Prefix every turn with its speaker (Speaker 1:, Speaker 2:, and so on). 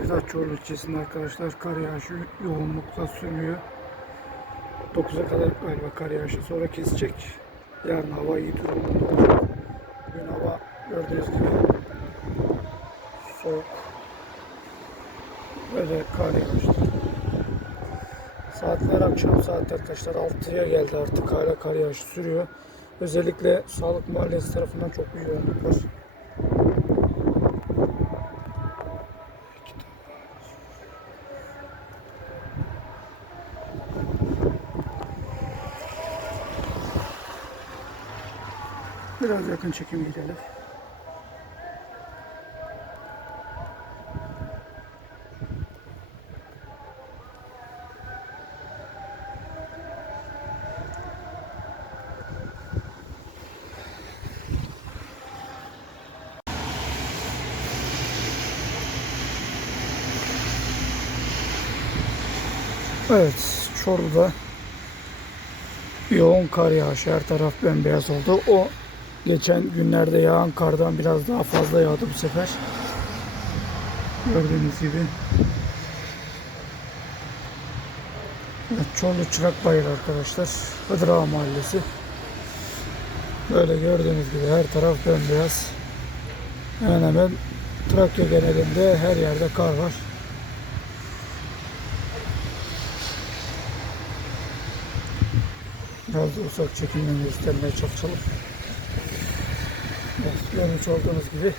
Speaker 1: anda Çorlu ilçesinde arkadaşlar kar yağışı yoğunlukla sürüyor. 9'a kadar galiba kar yağışı sonra kesecek. Yarın hava iyi durumda olacak. Bugün hava gördüğünüz gibi soğuk. Böyle kar yağıştı. Saatler akşam saat arkadaşlar 6'ya geldi artık hala kar yağışı sürüyor. Özellikle Sağlık Mahallesi tarafından çok bir yoğunluk var. Biraz yakın çekim gidelim. Evet, Çorlu'da yoğun kar yağışı her taraf bembeyaz oldu. O geçen günlerde yağan kardan biraz daha fazla yağdı bu sefer. Gördüğünüz gibi. Evet, Çorlu Çırakbayır arkadaşlar. Hıdıra Mahallesi. Böyle gördüğünüz gibi her taraf bembeyaz. Hemen hemen Trakya genelinde her yerde kar var. Biraz da uzak çekimden göstermeye çalışalım. Görmüş olduğunuz gibi